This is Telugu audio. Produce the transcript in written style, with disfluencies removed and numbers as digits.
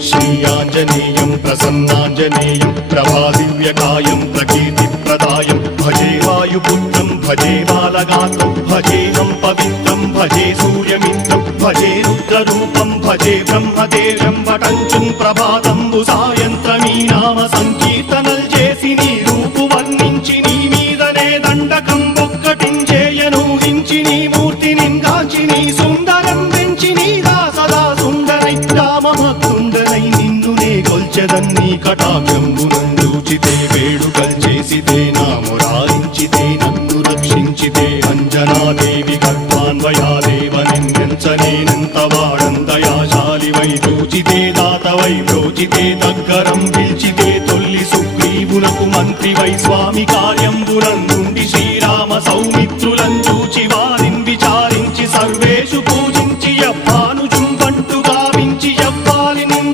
श्रीयाञ्जनेयं प्रसन्नाञ्जनेयं प्रभादिव्यकायं प्रकीर्तिप्रदायं भजे वायुपुत्रं भजे बालगात्रं भजेऽहं पवित्रं भजे सूर्यमित्रं भजे रुद्ररूपं भजे ब्रह्मदेवं वटञ्चं ప్రభాతంబు సాయంత్రమీ నామ సంకీర్తనల్ చేసి నీ రూపు వర్ణించి నీ మీదనే దండకం ఒక్కటించేయను హించి నీ మూర్తిని గాంచి నీ సుందరం పెంచి నీ దాసదా సుందరై రామభక్తుండనై నిన్నునే కొల్చెదన్ని కటాక్షంబునందూచితే వేడుకల్ చేసితే నా మురారించితే నన్ను రక్షించితే అంజనాదేవి గర్భాన్వయాదేవనెంచనేనంత వాడంతయాశాలివై చూచితే దాతవై బ్రోచితే దగ్గరం పిలిచితే తొల్లి సుగ్రీవునకు మంత్రివై స్వామి కార్యంబునందు